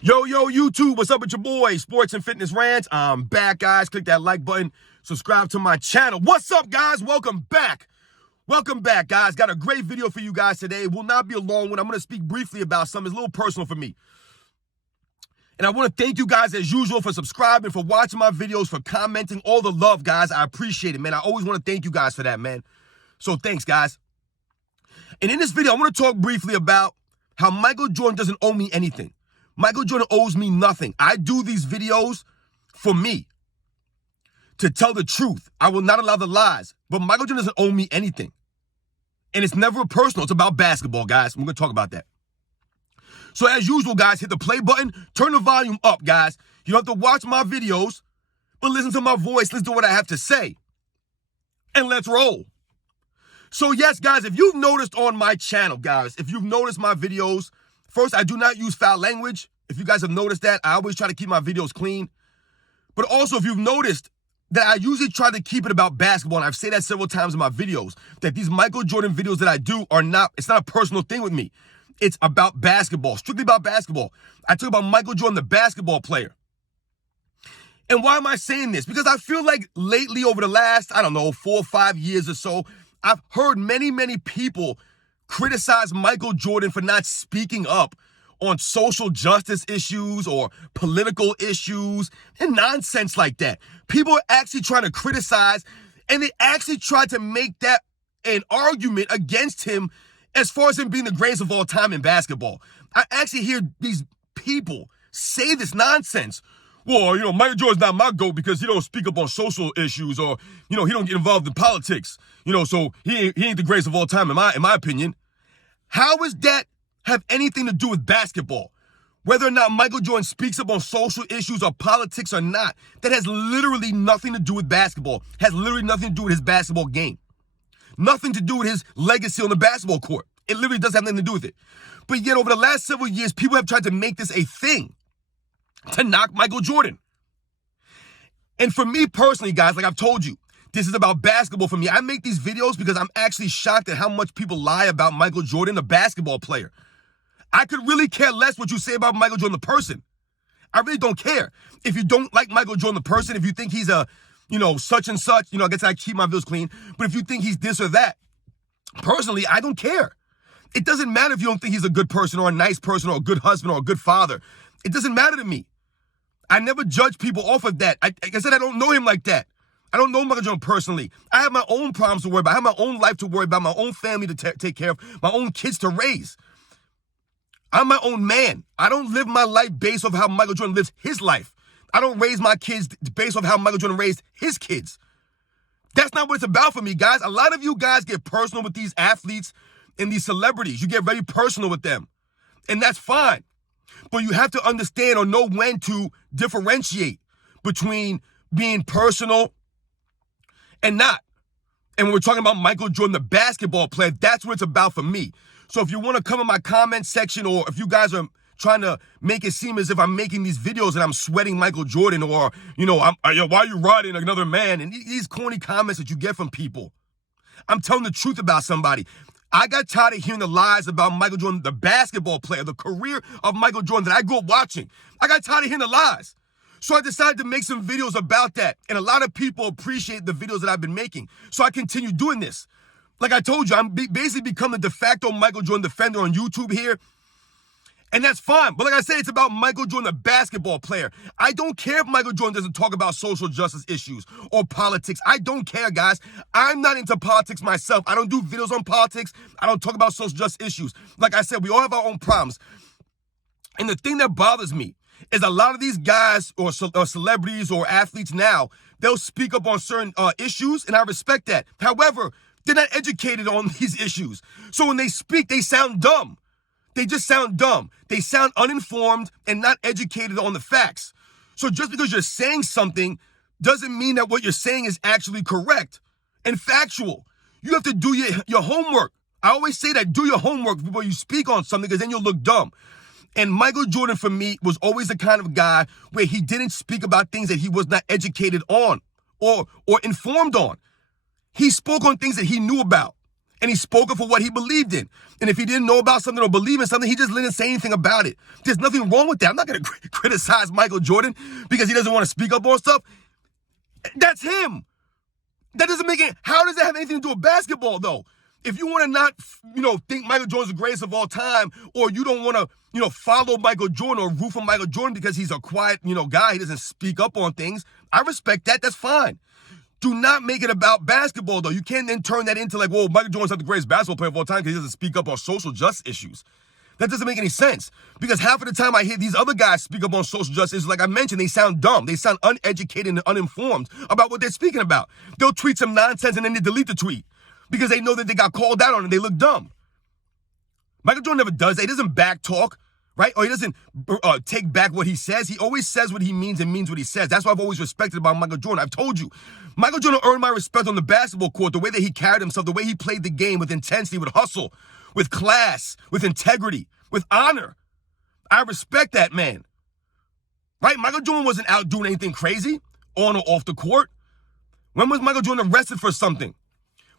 Yo, YouTube, what's up with your boy, Sports and Fitness Rants? I'm back, guys. Click that like button. Subscribe to my channel. What's up, guys? Welcome back. Welcome back, guys. Got a great video for you guys today. It will not be a long one. I'm going to speak briefly about something that's a little personal for me. And I want to thank you guys, as usual, for subscribing, for watching my videos, for commenting, all the love, guys. I appreciate it, man. I always want to thank you guys for that, man. So thanks, guys. And in this video, I want to talk briefly about how Michael Jordan doesn't owe me anything. Michael Jordan owes me nothing. I do these videos for me, to tell the truth. I will not allow the lies. But Michael Jordan doesn't owe me anything. And it's never personal. It's about basketball, guys. We're going to talk about that. So as usual, guys, hit the play button. Turn the volume up, guys. You don't have to watch my videos, but listen to my voice. Listen to what I have to say. And let's roll. So yes, guys, if you've noticed on my channel, guys, if you've noticed my videos, first, I do not use foul language. If you guys have noticed that, I always try to keep my videos clean. But also, if you've noticed that I usually try to keep it about basketball, and I've said that several times in my videos, that these Michael Jordan videos that I do it's not a personal thing with me. It's about basketball, strictly about basketball. I talk about Michael Jordan, the basketball player. And why am I saying this? Because I feel like lately, over the last, 4 or 5 years or so, I've heard many people criticize Michael Jordan for not speaking up on social justice issues or political issues and nonsense like that. People are actually trying to criticize, and they actually try to make that an argument against him as far as him being the greatest of all time in basketball. I actually hear these people say this nonsense. Well, Michael Jordan's not my GOAT because he don't speak up on social issues, or, he don't get involved in politics. So he ain't the greatest of all time in my opinion. How does that have anything to do with basketball? Whether or not Michael Jordan speaks up on social issues or politics or not, that has literally nothing to do with basketball. Has literally nothing to do with his basketball game. Nothing to do with his legacy on the basketball court. It literally doesn't have nothing to do with it. But yet, over the last several years, people have tried to make this a thing to knock Michael Jordan. And for me personally, guys, like I've told you, this is about basketball for me. I make these videos because I'm actually shocked at how much people lie about Michael Jordan, the basketball player. I could really care less what you say about Michael Jordan, the person. I really don't care. If you don't like Michael Jordan, the person, if you think he's a, such and such, I guess I keep my videos clean. But if you think he's this or that, personally, I don't care. It doesn't matter if you don't think he's a good person or a nice person or a good husband or a good father. It doesn't matter to me. I never judge people off of that. Like I said, I don't know him like that. I don't know Michael Jordan personally. I have my own problems to worry about. I have my own life to worry about, my own family to take care of, my own kids to raise. I'm my own man. I don't live my life based off how Michael Jordan lives his life. I don't raise my kids based off how Michael Jordan raised his kids. That's not what it's about for me, guys. A lot of you guys get personal with these athletes and these celebrities. You get very personal with them. And that's fine. But you have to understand or know when to differentiate between being personal and not. And when we're talking about Michael Jordan, the basketball player, that's what it's about for me. So if you want to come in my comment section, or if you guys are trying to make it seem as if I'm making these videos and I'm sweating Michael Jordan, or, why are you riding another man? And these corny comments that you get from people. I'm telling the truth about somebody. I got tired of hearing the lies about Michael Jordan, the basketball player, the career of Michael Jordan that I grew up watching. I got tired of hearing the lies. So I decided to make some videos about that. And a lot of people appreciate the videos that I've been making. So I continue doing this. Like I told you, I'm basically become the de facto Michael Jordan defender on YouTube here. And that's fine. But like I said, it's about Michael Jordan, the basketball player. I don't care if Michael Jordan doesn't talk about social justice issues or politics. I don't care, guys. I'm not into politics myself. I don't do videos on politics. I don't talk about social justice issues. Like I said, we all have our own problems. And the thing that bothers me is a lot of these guys or celebrities or athletes now, they'll speak up on certain issues, and I respect that. However, they're not educated on these issues. So when they speak, they sound dumb. They just sound dumb. They sound uninformed and not educated on the facts. So just because you're saying something doesn't mean that what you're saying is actually correct and factual. You have to do your homework. I always say that, do your homework before you speak on something, because then you'll look dumb. And Michael Jordan, for me, was always the kind of guy where he didn't speak about things that he was not educated on or informed on. He spoke on things that he knew about. And he spoke up for what he believed in. And if he didn't know about something or believe in something, he just didn't say anything about it. There's nothing wrong with that. I'm not going to criticize Michael Jordan because he doesn't want to speak up on stuff. That's him. That doesn't make it. How does that have anything to do with basketball, though? If you want to not, think Michael Jordan's the greatest of all time, or you don't want to, follow Michael Jordan or root for Michael Jordan because he's a quiet, guy, he doesn't speak up on things, I respect that. That's fine. Do not make it about basketball, though. You can't then turn that into like, well, Michael Jordan's not the greatest basketball player of all time because he doesn't speak up on social justice issues. That doesn't make any sense because half of the time I hear these other guys speak up on social justice, like I mentioned, they sound dumb. They sound uneducated and uninformed about what they're speaking about. They'll tweet some nonsense and then they delete the tweet because they know that they got called out on it. They look dumb. Michael Jordan never does that. He doesn't back talk, right? Or he doesn't take back what he says. He always says what he means and means what he says. That's what I've always respected about Michael Jordan. I've told you, Michael Jordan earned my respect on the basketball court, the way that he carried himself, the way he played the game with intensity, with hustle, with class, with integrity, with honor. I respect that man. Right? Michael Jordan wasn't out doing anything crazy on or off the court. When was Michael Jordan arrested for something?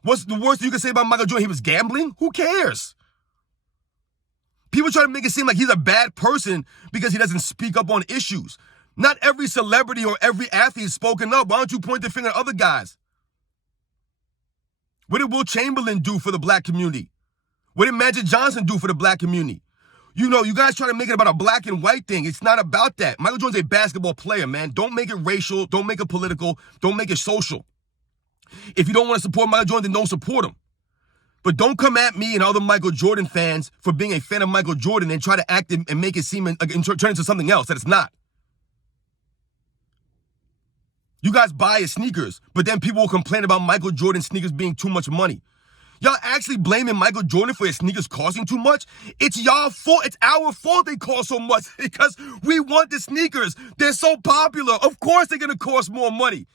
What's the worst you can say about Michael Jordan? He was gambling? Who cares? People try to make it seem like he's a bad person because he doesn't speak up on issues. Not every celebrity or every athlete is spoken up. Why don't you point the finger at other guys? What did Will Chamberlain do for the black community? What did Magic Johnson do for the black community? You guys try to make it about a black and white thing. It's not about that. Michael Jordan's a basketball player, man. Don't make it racial. Don't make it political. Don't make it social. If you don't want to support Michael Jordan, then don't support him. But don't come at me and other Michael Jordan fans for being a fan of Michael Jordan and try to act and make it seem and turn into something else that it's not. You guys buy his sneakers, but then people will complain about Michael Jordan sneakers being too much money. Y'all actually blaming Michael Jordan for his sneakers costing too much? It's y'all fault. It's our fault they cost so much because we want the sneakers. They're so popular. Of course they're going to cost more money.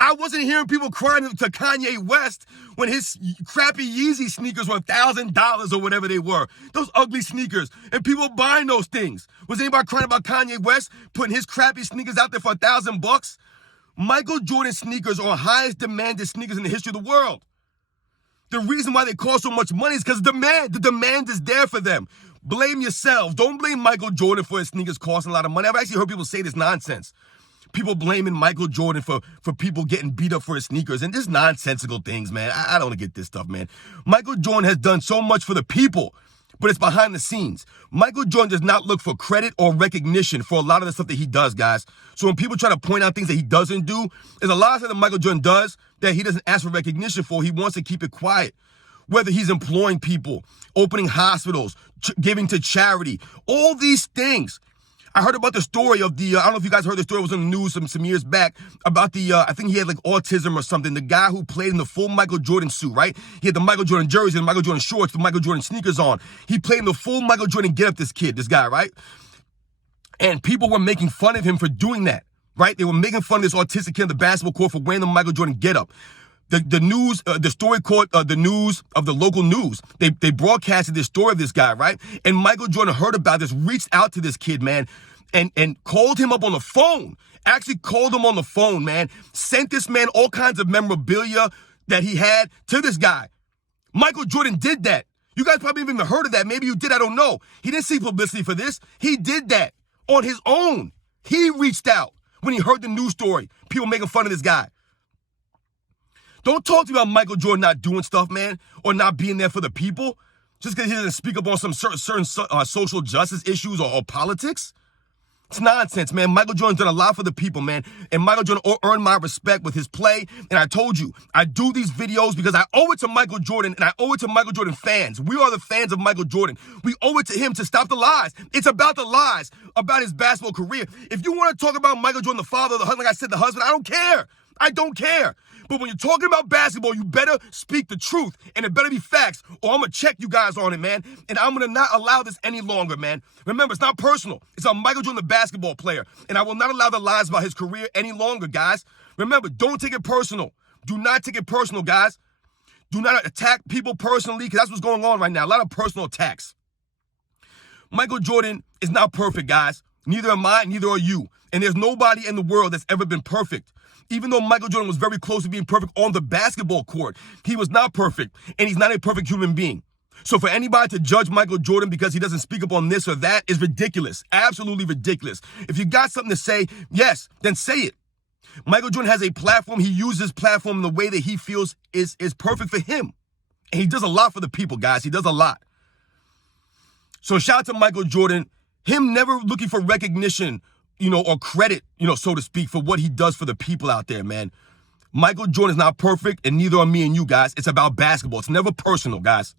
I wasn't hearing people crying to Kanye West when his crappy Yeezy sneakers were $1,000 or whatever they were. Those ugly sneakers. And people buying those things. Was anybody crying about Kanye West putting his crappy sneakers out there for $1,000? Michael Jordan sneakers are highest demanded sneakers in the history of the world. The reason why they cost so much money is because the demand is there for them. Blame yourselves. Don't blame Michael Jordan for his sneakers costing a lot of money. I've actually heard people say this nonsense. People blaming Michael Jordan for people getting beat up for his sneakers and just nonsensical things, man. I don't get this stuff, man. Michael Jordan has done so much for the people, but it's behind the scenes. Michael Jordan does not look for credit or recognition for a lot of the stuff that he does, guys. So when people try to point out things that he doesn't do, there's a lot of stuff that Michael Jordan does that he doesn't ask for recognition for. He wants to keep it quiet. Whether he's employing people, opening hospitals, giving to charity, all these things. I heard about the story of I don't know if you guys heard the story, it was on the news some years back, about I think he had like autism or something, the guy who played in the full Michael Jordan suit, right? He had the Michael Jordan jersey and Michael Jordan shorts, the Michael Jordan sneakers on. He played in the full Michael Jordan get up, this guy, right? And people were making fun of him for doing that, right? They were making fun of this autistic kid on the basketball court for wearing the Michael Jordan get up. The news, the story caught the news of the local news. They broadcasted this story of this guy, right? And Michael Jordan heard about this, reached out to this kid, man, and called him up on the phone. Actually called him on the phone, man. Sent this man all kinds of memorabilia that he had to this guy. Michael Jordan did that. You guys probably haven't even heard of that. Maybe you did, I don't know. He didn't see publicity for this. He did that on his own. He reached out when he heard the news story. People making fun of this guy. Don't talk to me about Michael Jordan not doing stuff, man, or not being there for the people just because he doesn't speak up on some certain social justice issues or politics. It's nonsense, man. Michael Jordan's done a lot for the people, man. And Michael Jordan earned my respect with his play. And I told you, I do these videos because I owe it to Michael Jordan and I owe it to Michael Jordan fans. We are the fans of Michael Jordan. We owe it to him to stop the lies. It's about the lies about his basketball career. If you want to talk about Michael Jordan, the father, the husband, like I said, the husband, I don't care. I don't care. But when you're talking about basketball, you better speak the truth, and it better be facts, or I'm going to check you guys on it, man. And I'm going to not allow this any longer, man. Remember, it's not personal. It's on Michael Jordan, the basketball player. And I will not allow the lies about his career any longer, guys. Remember, don't take it personal. Do not take it personal, guys. Do not attack people personally, because that's what's going on right now. A lot of personal attacks. Michael Jordan is not perfect, guys. Neither am I, neither are you. And there's nobody in the world that's ever been perfect. Even though Michael Jordan was very close to being perfect on the basketball court, he was not perfect, and he's not a perfect human being. So for anybody to judge Michael Jordan because he doesn't speak up on this or that is ridiculous. Absolutely ridiculous. If you got something to say, yes, then say it. Michael Jordan has a platform. He uses his platform in the way that he feels is perfect for him. And he does a lot for the people, guys. He does a lot. So shout out to Michael Jordan. Him never looking for recognition, or credit, so to speak, for what he does for the people out there, man. Michael Jordan is not perfect, and neither are me and you guys. It's about basketball. It's never personal, guys.